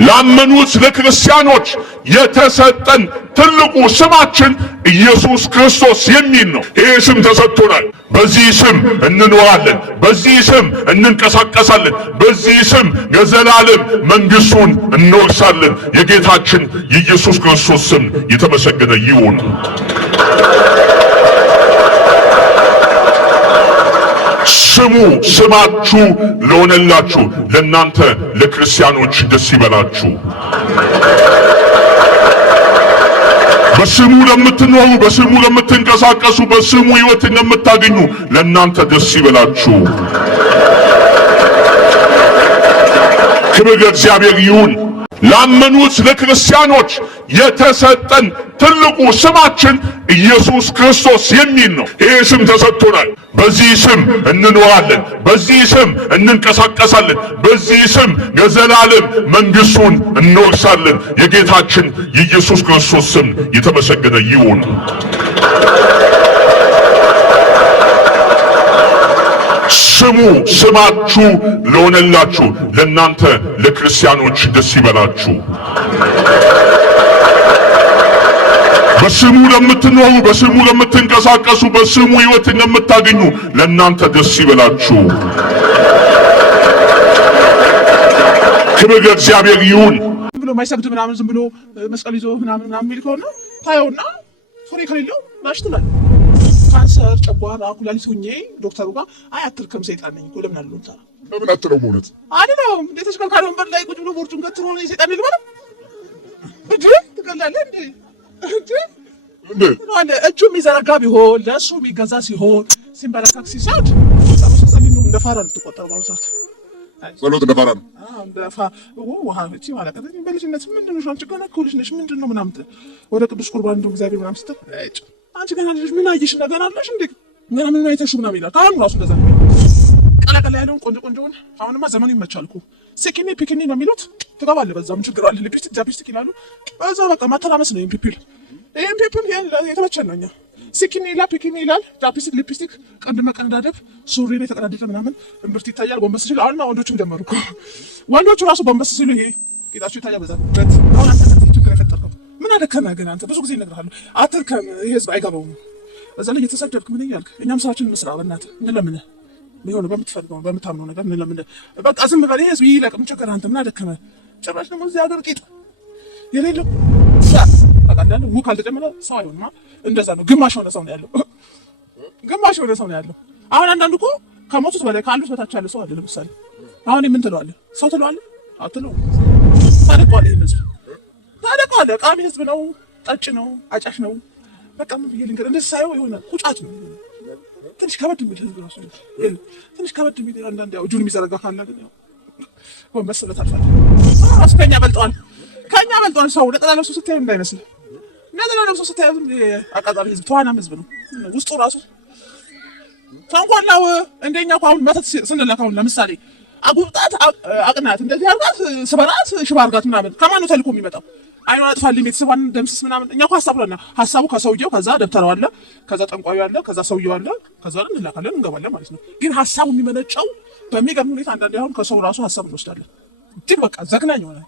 ላመኑት ለክርስቲያኖች የተሰጠን ትልቁ ስማችን ኢየሱስ ክርስቶስ የሚል ነው። ይህ ስም ተሰጥቶናል። በዚህ ስም እንኖራለን፣ በዚህ ስም እንንቀሳቀሳለን፣ በዚህ ስም የዘላለም መንግስቱን እንወርሳለን። የጌታችን የኢየሱስ ክርስቶስ ስም የተመሰገነ ይሁን። ስሙ ስማችሁ ለሆነላችሁ ለእናንተ ለክርስቲያኖች ደስ ይበላችሁ። በስሙ ለምትኖሩ፣ በስሙ ለምትንቀሳቀሱ፣ በስሙ ሕይወትን ለምታገኙ ለእናንተ ደስ ይበላችሁ። ክብር ለእግዚአብሔር ይሁን። ላመኑት ለክርስቲያኖች የተሰጠን ትልቁ ስማችን ኢየሱስ ክርስቶስ የሚል ነው። ይህ ስም ተሰጥቶናል። በዚህ ስም እንኖራለን፣ በዚህ ስም እንንቀሳቀሳለን፣ በዚህ ስም የዘላለም መንግስቱን እንወርሳለን። የጌታችን የኢየሱስ ክርስቶስ ስም የተመሰገነ ይሁን። ስሙ ስማችሁ ለሆነላችሁ ለእናንተ ለክርስቲያኖች ደስ ይበላችሁ። በስሙ ለምትኖሩ፣ በስሙ ለምትንቀሳቀሱ፣ በስሙ ሕይወትን ለምታገኙ ለእናንተ ደስ ይበላችሁ። ክብር ለእግዚአብሔር ይሁን። ብሎ ማይሰግድ ምናምን ዝም ብሎ መስቀል ይዞ ምናምን የሚል ከሆነ ታየውና ፍሬ ከሌለው ናሽ ትላለህ። ካንሰር፣ ጨጓራ፣ ኩላሊት ሆኜ ዶክተሩ ጋር አትርከም ሰይጣን ነኝ እኮ ለምን አልሉታ? ለምን አትለው? ማለት አይደለም እንዴ ተሽከርካሪ ወንበር ላይ ቁጭ ብሎ ቦርጩን ገትሮ ነው ሰይጣን ልበል እንዴ? ትቀላለህ እንዴ? እንዴ አለ እጁ የሚዘረጋ ቢሆን ለእሱ የሚገዛ ሲሆን ሲንበረከክ ሲሰድ ሰው እንደ ፋራ ልትቆጠር ባውሳት ጸሎት እንደ ፋራ ነው። ውሃ እቺ ማለት ነው። በልጅነት ምንድን ነው አንቺ ገና ኮልሽ ነሽ ምንድን ነው ምናምን ወደ ቅዱስ ቁርባን እንደው እግዚአብሔር ምናምን ስትል አንቺ ገና ልጅ ምን አየሽ ነገር አለሽ እንዴ ምን አይተሽ ምናምን ይላል። አሁን ራሱ እንደዛ ነው። ቀላቀላ ያለውን ቆንጆውን አሁንማ ዘመኑ ይመቻል እኮ ሲኪኒ ፒኪኒ ነው የሚሉት። ትገባለህ በዛም ችግር አለ። ሊፕስቲክ ጃፒስቲክ ይላሉ። በዛ በቃ ማተራመስ ነው። ኤምፒፒል የተመቸን ነው። እኛ ሲኪኒ ይላል፣ ፒኪኒ ይላል፣ ጃፒስቲክ፣ ሊፕስቲክ፣ ቀንድ መቀነዳደብ፣ ሱሪ ላይ ተቀዳደደ ምናምን እምብርት ይታያል። ጎንበስ ሲል አሁንማ ወንዶቹም ጀመሩ እኮ ወንዶቹ ራሱ ጎንበስ ሲሉ ይሄ ጌጣቸው ይታያል። በዛ አሁን አንተ ችግር የፈጠርከው ምን አደከመህ ግን አንተ? ብዙ ጊዜ እነግርሃለሁ አትርከም። ይሄ ህዝብ አይገባውም። በዛ ላይ እየተሰደብክ ምን እያልክ እኛም ስራችንን እንስራ። በእናትህ እንለምንህ ቢሆን በምትፈልገው በምታምነው ነገር እንለምንህ። በቃ ዝም በል። ይሄ ህዝብ ይለቅ። ምን ችግር አንተ? ምን አደከመህ? ጭራሽ ደግሞ እዚህ ሀገር ቂጥ የሌለው ታውቃለህ። ውክ አልተጨመረ ሰው አይሆንማ። እንደዛ ነው። ግማሽ የሆነ ሰው ነው ያለው። ግማሽ የሆነ ሰው ነው ያለው። አሁን አንዳንዱ እኮ ከሞቱት በላይ ካሉት በታች ያለ ሰው አለ። ለምሳሌ አሁን ምን ትለዋለህ? ሰው ትለዋለህ? አትለውም። ታደቀዋለህ። ይሄን ህዝብ ታደቀዋለህ። ቃሚ ህዝብ ነው። ጠጭ ነው። አጫሽ ነው። በቃ ምን ብዬ ልንገርህ? እንደዚህ ሳይሆን የሆነ ቁጫት ነው። ትንሽ ከበድ የሚል ህዝብ ራሱ ትንሽ ከበድ የሚል አንዳንድ ያው እጁን የሚዘረጋ ካለ ግን ያው ወንበስ ስለታልፋል። ራሱ ከኛ በልጠዋል። ከኛ በልጠዋል። ሰው ነጠላ ለብሶ ስታየው እንዳይመስል ነጠላ ለብሶ ስታየው አቃጣሪ ህዝብ ተዋናም ህዝብ ነው። ውስጡ ራሱ ተንኮላው እንደኛ እኮ አሁን መተት ስንለካ አሁን ለምሳሌ አጉብጣት አቅናት እንደዚህ አርጋት ስበራት ሽባ አርጋት ምናምን ከማን ነው ተልኮ የሚመጣው? አይኗን አጥፋልኝ ቤተሰቧን ደምስስ ምናምን። እኛ እኮ ሀሳቡ ከሰውየው ከዛ ደብተራው አለ ከዛ ጠንቋዩ አለ ከዛ ሰውየው አለ ከዛ እንላካለን እንገባለን ማለት ነው። ግን ሀሳቡ የሚመነጨው በሚገርም ሁኔታ አንዳንዴ አሁን ከሰው ራሱ ሀሳብ እንወስዳለን። እጅግ በቃ ዘግናኝ ሆነ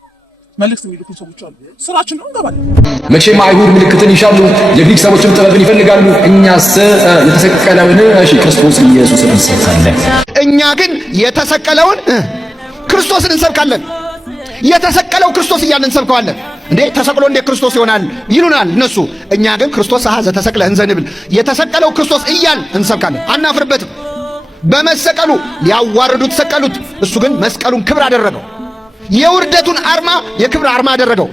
መልእክት የሚልኩ ሰዎች አሉ። ስራችን ነው እንገባለን። መቼም አይሁድ ምልክትን ይሻሉ፣ የግሪክ ሰዎችም ጥበብን ይፈልጋሉ። እኛስ የተሰቀለውን ክርስቶስ ኢየሱስን እንሰብካለን። እኛ ግን የተሰቀለውን ክርስቶስን እንሰብካለን። የተሰቀለው ክርስቶስ እያልን እንሰብከዋለን። እንዴ ተሰቅሎ እንደ ክርስቶስ ይሆናል ይሉናል እነሱ። እኛ ግን ክርስቶስ ተሰቅለ እንዘንብል የተሰቀለው ክርስቶስ እያልን እንሰብካለን። አናፍርበትም። በመሰቀሉ ሊያዋርዱት ሰቀሉት፣ እሱ ግን መስቀሉን ክብር አደረገው። የውርደቱን አርማ የክብር አርማ አደረገው።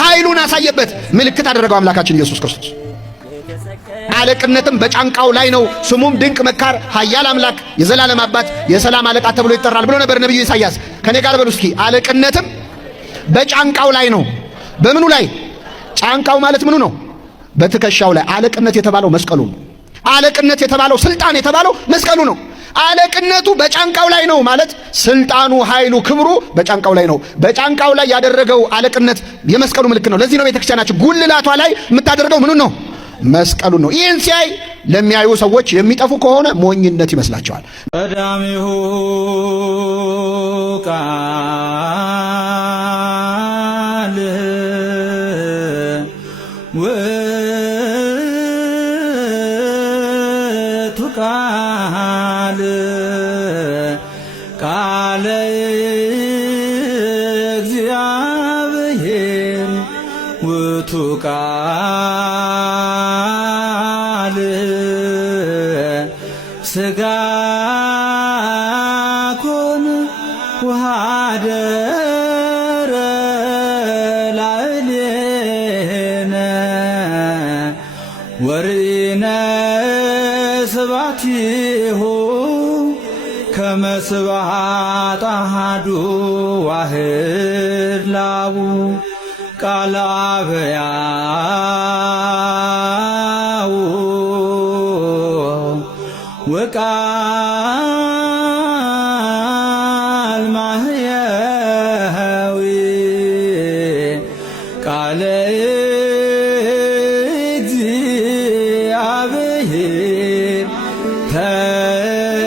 ኃይሉን አሳየበት፣ ምልክት አደረገው አምላካችን ኢየሱስ ክርስቶስ። አለቅነትም በጫንቃው ላይ ነው። ስሙም ድንቅ መካር፣ ኃያል አምላክ፣ የዘላለም አባት፣ የሰላም አለቃ ተብሎ ይጠራል ብሎ ነበር ነብዩ ኢሳይያስ። ከኔ ጋር በሉ እስኪ አለቅነትም በጫንቃው ላይ ነው። በምኑ ላይ? ጫንቃው ማለት ምኑ ነው? በትከሻው ላይ። አለቅነት የተባለው መስቀሉ ነው። አለቅነት የተባለው ስልጣን የተባለው መስቀሉ ነው። አለቅነቱ በጫንቃው ላይ ነው ማለት ስልጣኑ፣ ኃይሉ፣ ክብሩ በጫንቃው ላይ ነው። በጫንቃው ላይ ያደረገው አለቅነት የመስቀሉ ምልክት ነው። ለዚህ ነው ቤተክርስቲያናችን ጉልላቷ ላይ የምታደርገው ምኑ ነው? መስቀሉ ነው። ይህን ሲያይ ለሚያዩ ሰዎች የሚጠፉ ከሆነ ሞኝነት ይመስላቸዋል። ቀዳሚሁ ቃል ቃል ቃለ እግዚአብሔር ውእቱ ቃል ሥጋ ኮነ ወኀደረ ላዕሌነ ወርኢነ ስብሐቲሁ ከመ ስብሐት አሐዱ ዋሕድ ላቡ ቃለ አብያው ወቃል ማሕየዊ ቃለ እግዚአብሔር ተንሥእ